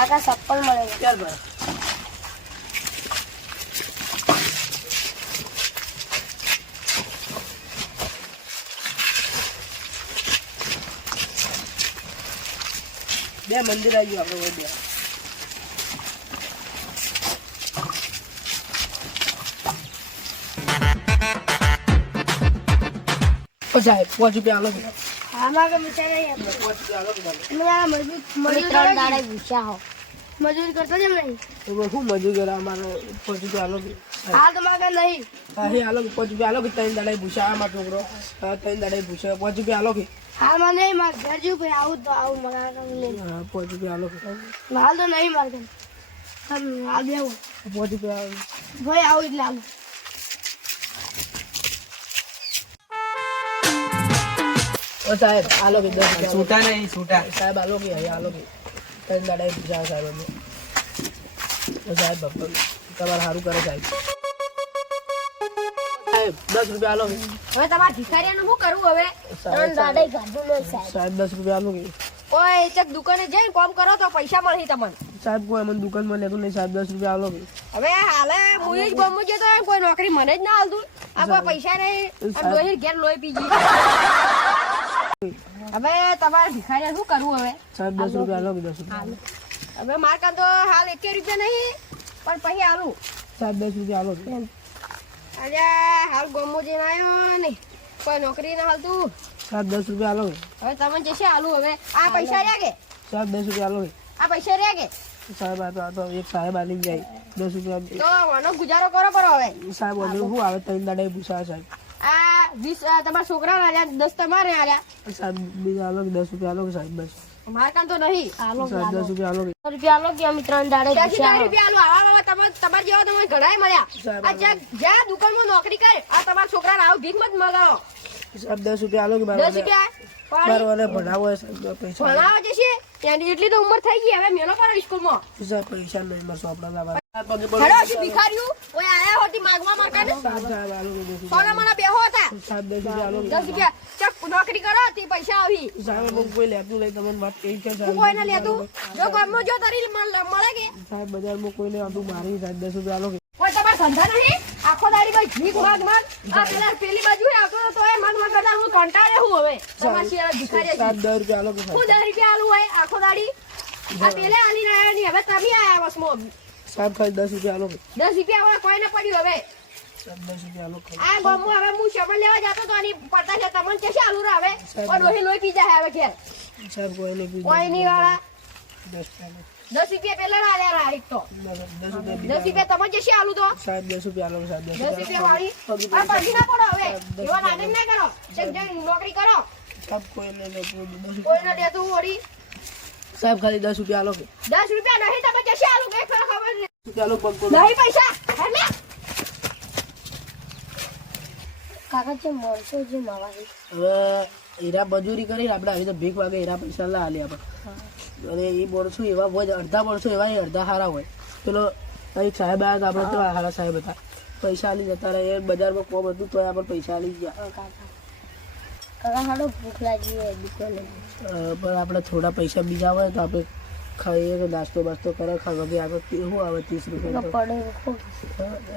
કાકા ચપ્પલ મળે ચાલ ભાઈ બે મંદિર આવી ગયું આપણે બે સાહેબ 5 રૂપિયા આલો કે આમાં કે બિચારા 5 રૂપિયા આલો કે મજૂર 3 દાડે ભૂસ્યા હો મજૂરી કરતો જેમ નહીં તો શું મજૂર કરે અમારે 5 રૂપિયા આલો કે હાલ તો માગે નહીં હા હે આલો 5 રૂપિયા આલો કે 3 દાડે ભૂસા અમાર છોકરો 3 દાડે ભૂસા 5 રૂપિયા આલો કે હાલ માં નહીં માર ઘર જુ ભાઈ આવું તો આવું મગા નહીં 5 રૂપિયા આલો કે હાલ તો નહીં માર ઘર હાલ દેવું 5 રૂપિયા ભાઈ આવું એટલે આવું ઓ સાહેબ આલો કે 10 રૂપિયા છૂટા નહીં છૂટા સાહેબ આલો કે આલો કે 3 દાડે ભૂસા સાહેબ અમે ઓ સાહેબ બાપા તમારે સારું કરે સાહેબ સાહેબ 10 રૂપિયા આલો કે હવે તમાર ભિખારીનું શું કરવું હવે 3 દાડે ગાધું નહીં સાહેબ સાહેબ 10 રૂપિયા આલો કે ઓય ચક દુકાને જઈને કામ કરો તો પૈસા મળે તમને સાહેબ કોઈ અમને દુકાનમાં લેતું નહીં સાહેબ 10 રૂપિયા આલો કે હવે હાલે મુય જ બમુ જતો કોઈ નોકરી મને જ ના હાલતું આ કોઈ પૈસા નહીં આ ડોહી ઘેર લોહી પી ગઈ હવે તમારે ભિખારી શું કરવું હવે સાહેબ 10 રૂપિયા આલો કે 10 રૂપિયા હવે માર કાં તો હાલ 1 રૂપિયા નહીં પણ પછી આલું સાહેબ 10 રૂપિયા આલો કે આજે હાલ ગમો જઈને આવ્યો ને કોઈ નોકરી ના હાલતું સાહેબ 10 રૂપિયા આલો કે હવે તમે જશે આલું હવે આ પૈસા રહ્યા કે સાહેબ 10 રૂપિયા આલો કે આ પૈસા રહ્યા કે સાહેબ આ તો એક સાહેબ આલી જાય 10 રૂપિયા તો આનો ગુજારો કરો પડો હવે સાહેબ અમે શું આવે 3 દાડે ભૂસા સાહેબ આ 20 તમારા છોકરાને આલ્યા 10 તમારે આલ્યા સાહેબ બીજા આલો કે 10 રૂપિયા આલો કે સાહેબ બસ માર કામ તો નહીં આલો સાહેબ 10 રૂપિયા આલો કે રૂપિયા આલો કે અમે 3 દાડે રૂપિયા આલો આવા તમાર જેવા તમે ઘણાય મળ્યા આ જ્યાં દુકાનમાં નોકરી કરે આ તમારા છોકરાને આવ ભીખ મત મગાવો સાહેબ 10 રૂપિયા આલો કે 10 રૂપિયા બારવાને ભણાવો સાહેબ પૈસા ભણાવો જશે ત્યાંની એટલી તો ઉંમર થઈ ગઈ હવે મેલો કરો સ્કૂલમાં સાહેબ પૈસા નહીં મળશે આપણા લાવા હેડો છે ભિખારીઓ ઓય આયા હોતી માંગવા માટે ને સાહેબ આલો કે 10 સોના મને બેહો હતા સાહેબ 10 રૂપિયા આલો કે 10 રૂપિયા ચક નોકરી કરો તે પૈસા આવી સાહેબ કોઈ લેતું નહીં તમને વાત કહી છે હું સાહેબ કોઈને લેતું જો ગામમાં જો તારી મળે કે સાહેબ બજારમાં કોઈને આટલું મારી સાહેબ 10 રૂપિયા આલો કે કોઈ તમાર ધંધા નહીં આખો દાડી ભાઈ ભીખ માંગ માંગ આ પેલા પેલી બાજુ આવતો તો એ માંગ માંગ કરતા હું કંટાળે હું હવે તમાર શિયાળા ભિખારી સાહેબ 10 રૂપિયા આલો કે હું 10 રૂપિયા આલું હોય આખો દાડી આ પેલે આલી રહ્યા ની હવે તમે આયા વસમો સાહેબ ખાલી 10 રૂપિયા આલો કે 10 રૂપિયા હવે કોઈને પડ્યું હવે સાહેબ 10 રૂપિયા આલો કે આ ગામમાં હવે હું શબર લેવા જતો તો આની પતા છે તમને કેસે આલુ રાવે ઓ ડોહી લોહી પી જાય હવે ઘેર સાહેબ કોઈને બી કોઈ નહીં વાળા 10 રૂપિયા 10 રૂપિયા પેલા આલ્યા રા એક તો 10 રૂપિયા 10 રૂપિયા તમે કેસે આલુ તો સાહેબ 10 રૂપિયા આલો સાહેબ 10 રૂપિયા વાળી આ પાછી ના પડો હવે એવા નાટક ના કરો ચક જઈ નોકરી કરો સાહેબ કોઈને લેતું 10 કોઈ ના લેતું વળી સાહેબ ખાલી 10 રૂપિયા આલો કે 10 રૂપિયા નહીં તમે કેસે આલુ કે ખબર નહીં ચાલો પગ નહીં પૈસા હેલે કાકા જે મોરસો જે માવારી હવે હીરા મજૂરી કરી આપણે આવી તો ભીખ વાગે હીરા પૈસા લા આલી આપણે અને એ બોરસો એવા હોય અડધા બોરસો એવા અડધા સારા હોય પેલો એક સાહેબ આવ્યા હતા આપણે તો સારા સાહેબ હતા પૈસા આલી જતા રહે એ બજારમાં કોમ હતું તો આપણે પૈસા આલી ગયા કાકા હાડો ભૂખ લાગી હોય દુકાને પણ આપણે થોડા પૈસા બીજા હોય તો આપણે ખાઈએ તો નાસ્તો બાસ્તો કરે ખાવા આગળ શું આવે 30 રૂપિયા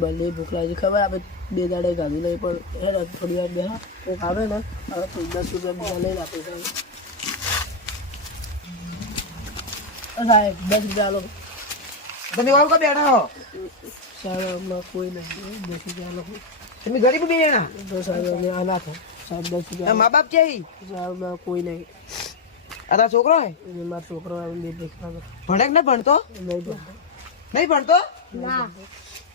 ભલે ભૂખ લાગી ખબર આપણે 2 દાડે ગાધું નહીં પણ એ થોડી વાર બેહા કોઈક આવે ને હવે 10 રૂપિયા બીજા લઈને આપે સાહેબ 10 રૂપિયા આલો તમે વાવ કો બેઠા હો સાહેબ હમણાં કોઈ નહીં 10 રૂપિયા આલો તમે ગરીબ બે જણા તો સાહેબ અમે અનાથ સાહેબ 10 રૂપિયા મા બાપ છે સાહેબ કોઈ નહીં આ તારો છોકરો હે મારો છોકરો આવે ભીખ માંગે ભણે કે નહીં ભણતો નહીં ભણતો નહીં ભણતો ના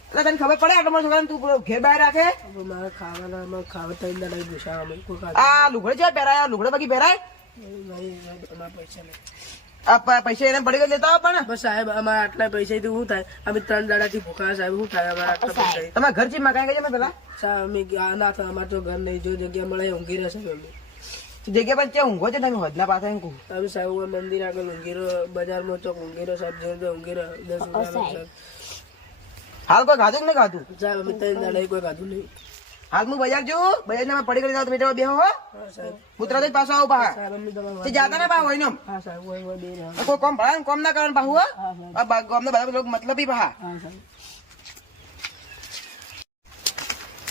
એટલે તને ખબર પડે આટલો છોકરાને તું ઘેર બહાર રાખે મારે ખાવાના ખાવા ત્રણ દાડા પૂછા અમે કોઈ આ લુગડે છે પહેરાય આ લુગડે બાકી પહેરાય અમારા પૈસા નહીં આ પૈસા એને પડી ગયો લેતા આવો પણ બસ સાહેબ અમારા આટલા પૈસા થી શું થાય અમે 3 દાડાથી ભૂખા સાહેબ શું થાય અમારા આટલા પૈસા તમારા ઘર ચીમાં કાંઈ ગઈ પેલા સાહેબ અમે ના થાય અમારે તો ઘર નહીં જો જગ્યા મળે ઊંઘી રહેશે અમે જગ્યા પણ ત્યાં ઊંઘો છે તમે હોદના પાસે એમ કહું અમે સાહેબ મંદિર આગળ ઊંઘી રહ્યો બજારમાં ચોક ઊંઘી રહ્યો સાહેબ જે ઊંઘી રહ્યો 10 રૂપિયા સાહેબ હાલ કોઈ ખાધું કે નહીં ખાધું સાહેબ અમે 3 દાડા કોઈ ખાધું નહીં હાલ હું બજાર જઉં, બજાર ને પડી કરી જાવ તો બેઠા બેહો હો. હા સાહેબ. હું તરત જ પાછો આવું પાછા. સાહેબ એમની તમે તે જાતા ને પા હોય ને હા સાહેબ હોય બે રહ્યા. કોઈ કોમ ભણા કોમ ના કરવાનું પાછું હો. હા સાહેબ. આ ગામના બધા લોકો મતલબી પાછા. હા સાહેબ.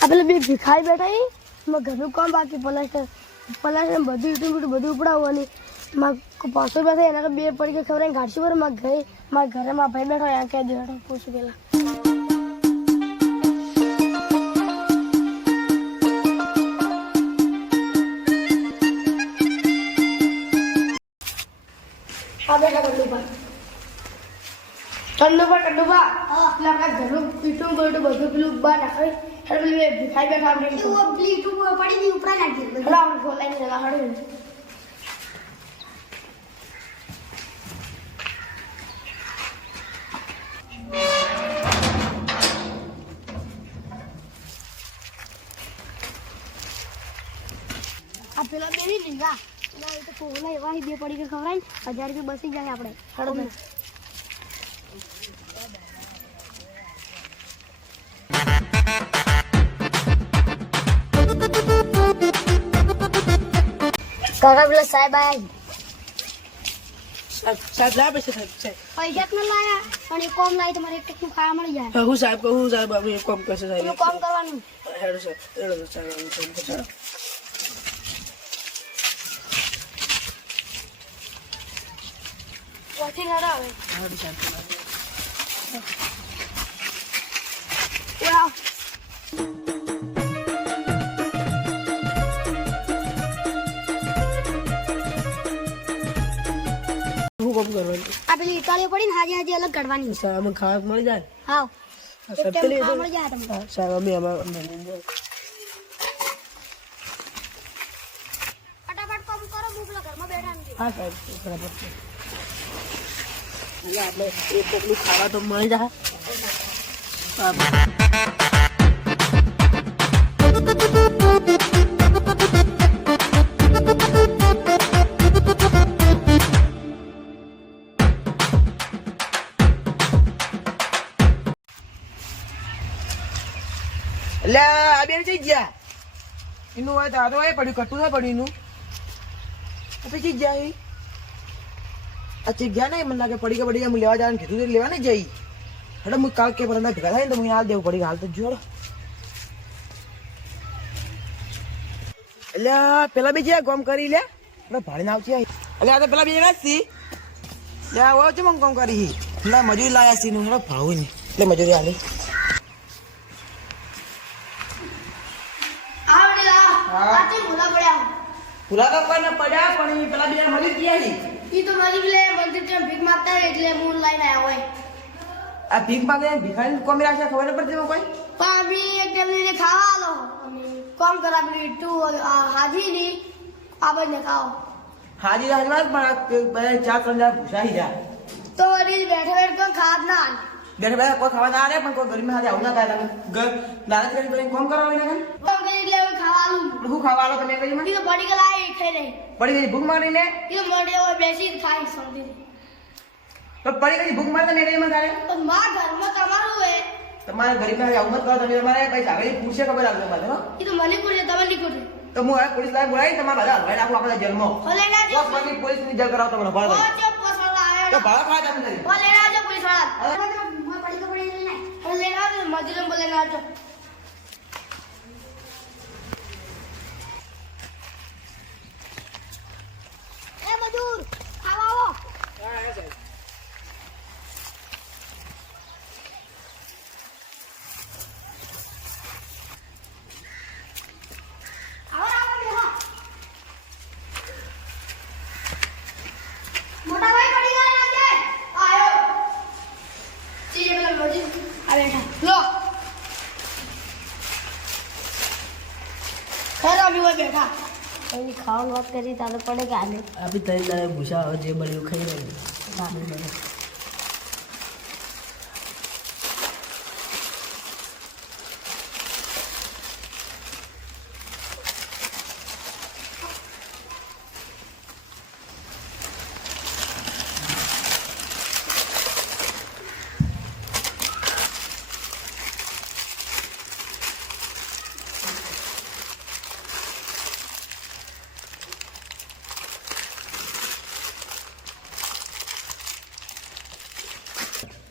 આ પેલા બે ભિખારી બેઠા છે એમાં ઘરનું કામ બાકી પ્લાસ્ટર બધું ઈટું બીટું બધું ઉપડાવવાની મારે 500 રૂપિયા થાય એના બે પડી કે ખબર ગાડી પર મારા ઘરે મારા ભાઈ બેઠો ત્યાં કહી દેવાડો પૂછું પેલા ઠંડુબા એટલે આપણા ઘરનું પીઠું બધું પેલું બહાર નાખે એટલે પેલી ભીખાઈ બેઠા આપણે પડી ની ઉપરા નાખી એટલે આપણે ખોલાઈ જલા હળે આ પેલા બે ની લીગા ના એ તો કોલા એવા બે પડી કે ખવરાય 1000 રૂપિયા બસી જાય આપણે હળો કાકા પેલા સાહેબ આયા સાહેબ લા પૈસા સાહેબ. પૈસા જ ન લાયા પણ એ કોમ લાવી તમારે એક ટકનું ખાવા મળી જાય હું સાહેબ કહું સાહેબ આપણે એક કામ કરશે સાહેબ. એનું કામ કરવાનું હેડો સાહેબ હેડો સાહેબ આપણે કામ કરશે. પછી નડા આવે હેડો સાહેબ. વાહ શું કામ કરવાનું? આ પેલી ઇટાલીઓ પડી ને હાજી હાજી અલગ કાઢવાની સાહેબ અમે ખાવા મળી જાય. હાવ હા, એક સાહેબ ટાઈમ પેલી ખાવા મળી જાય તમને હા, સાહેબ અમે અમારા ફટાફટ કામ કરો ભૂખલા ઘરમાં બેઠા નથી હા સાહેબ બરાબર છે. એટલે આપણે એક ટકલું ખાવા તો મળી જાય. હા. એટલે આ બેન ચઈ ગયા એનું હોય તો આ તો હોય પડ્યું કટું ના પડ્યું એનું પછી ચઈ ગયા એ આ ચઈ ગયા ને મને લાગે પડી ગયા હું લેવા જવાનું કીધું તો લેવા નહીં જઈ એટલે હું કાલ કે પર ભેગા થાય ને તો હું હાલ દેવું પડી હાલ તો જોડો એટલે પેલા બી જ્યાં કામ કરી લે આપણે ભાડીને આવતી એટલે આ તો પેલા બી નથી લે આવો છે મને કામ કરી એટલે મજૂરી લાયા છે નું ભાવું નહીં એટલે મજૂરી આલી આ તે ભૂલા પડ્યા પુરા તો કોઈ ન પડ્યા પણ ઈ પેલા બે મળી ગયા છે ઈ તો મારી પેલે મંદિર ત્યાં ભીખ માંગતા હોય એટલે હું લઈને આવ્યો હોય આ ભીખ માંગે ભિખારી કોમ રાખે ખબર ન પડતી કોઈ પણ બી એક ટાઈમ ખાવા આલો કોમ કરા પેલી તું હાજી ની આ બંને ખાઓ હાજી હાજી વાત પણ બે ચાર ત્રણ જણા ભૂસાઈ જાય તો વળી બેઠે બેઠ કોઈ ખાત ના આલે. બેઠા બેઠા કોઈ ખાવા ના આવે પણ કોઈ ગરમી હાથે આવું ના થાય તમે લાલચ કરી કરીને કોમ કરાવો એને કોમ કરી એટલે હવે ખાવા આલું શું ખાવા આલો તમે કરી ઈ તો પડી ગયેલા એ ખાઈ રહી પડી ગઈ ભૂખ મારીને ઈ તો મોઢે હોય બેસી ખાઈ સમજી તો પડી ગઈ ભૂખ મારતા ને એને મને તારે પણ મારા ઘરમાં તમારું હોય તમારે ગરીબ ના આવું મત કરો તમે તમારે પૈસા આગળ પૂછે ખબર લાગશે મારે હો ઈ તો મને કોને તમે લીખો છે તો હું આ પોલીસ લાગે બોલાવી તમારે બધા હલવાઈ નાખું આપણે જેલમાં ભલે ના જો બસ બાકી પોલીસ ની જેલ કરાવો તમને ભાડો ઓ ચો પોસળા તો આવે ભાડો ખાવા તમે કરી ભલે ના જો પોલીસ વાળા હું પડી તો પડી નહીં ભલે ના જો મજૂર બોલે ના જો એ મજૂર ખાવા આવો મોટા ભાઈ પડી ગયા નાખે આયો ચીજે પેલા મજી આ બેઠા લો ખરા બી હોય બેઠા એની ખાવાની વાત કરી તારે પડે કે આને આ બી તઈ તારે ભૂસા હવે જે બળ્યું ખાઈ રહ્યું.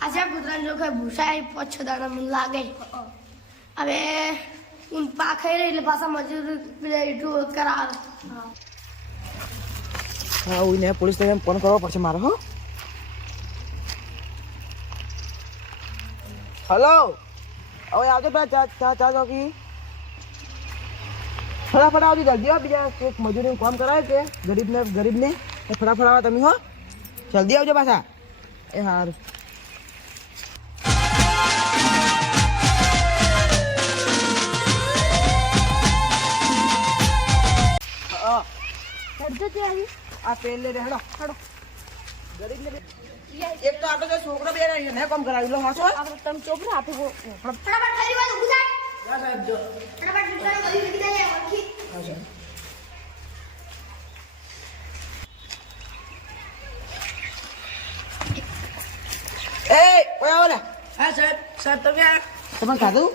આજે કૂતરાને જો કઈ ભૂસાય 5-6 દાડા મને લાગે હવે હું પાખાઈ રહી એટલે પાછા મજૂર પેલા એટલું કરાવે હા ઉઈને પોલીસ સ્ટેશન ફોન કરવો પડશે મારે હો હલો હવે આવજો પેલા ચા ચોકી ફટાફટ આવજો જલ્દી હો બીજા એક મજૂરીનું કામ કરાવે છે ગરીબને એ ફટાફટ આવો તમે હો જલ્દી આવજો પાછા એ સારું આ પેલે રે હેડો ગરીબને એક તો આટલો છોકરો બે ને કામ કરાવી લો હાસો તમે ચોપડો આપો ફટાફટ ખાલી વાત ઉભું થાય સાહેબ જો ફટાફટ દુકાન કરી દીધી જાય ઓળખી હા સાહેબ એ ઓય આવો ને હા સાહેબ તમે આ તમે ખાધું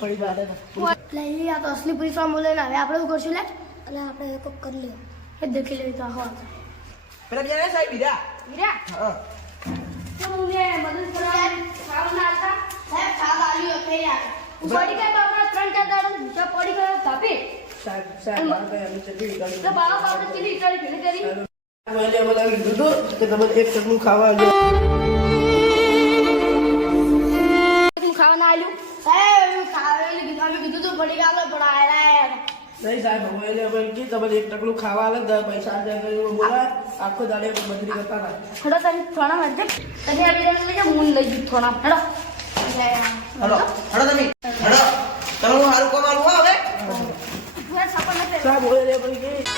પડી ગાડે લઈ આ તો અસલી પૈસા બોલે ને હવે આપણે શું કરશું લે એટલે આપણે કોક કરી લે એ દેખી લેવી તો હો પેલા બીજા ને સાહેબ બીજા મીરા હા તો મુને મદદ કરવા ખાવ ના હતા સાહેબ ખાવ આલ્યો થઈ યાર પડી ગઈ બાપડા 3-4 દાડા ભૂસા પડી ગયો કાપી સાહેબ આ ભાઈ અમે ચલી ગાડી તો બાપ આપણે ચીલી ઇટાળી ભીને કરી મને બધા કીધું હતું કે તમે એક ચકલું ખાવા આવજો તું ખાવા ના આલ્યું સાહેબ ખાવાનું કીધું અમે કીધું તું પડી ગયો પણ આયા નહીં સાહેબ હવે હવે કે તમે એક ટકલું ખાવા આવે તો પૈસા દે કરીને બોલા આખો દાડે મજૂરી કરતા હતા હેડો તમે થોડા માટે તને આ બીજા લઈ જા હું લઈ જઉં થોડા હેડો હેડો તમે હેડો તમારું સારું કામ આલું હો હવે સાહેબ સાહેબ હવે પછી કે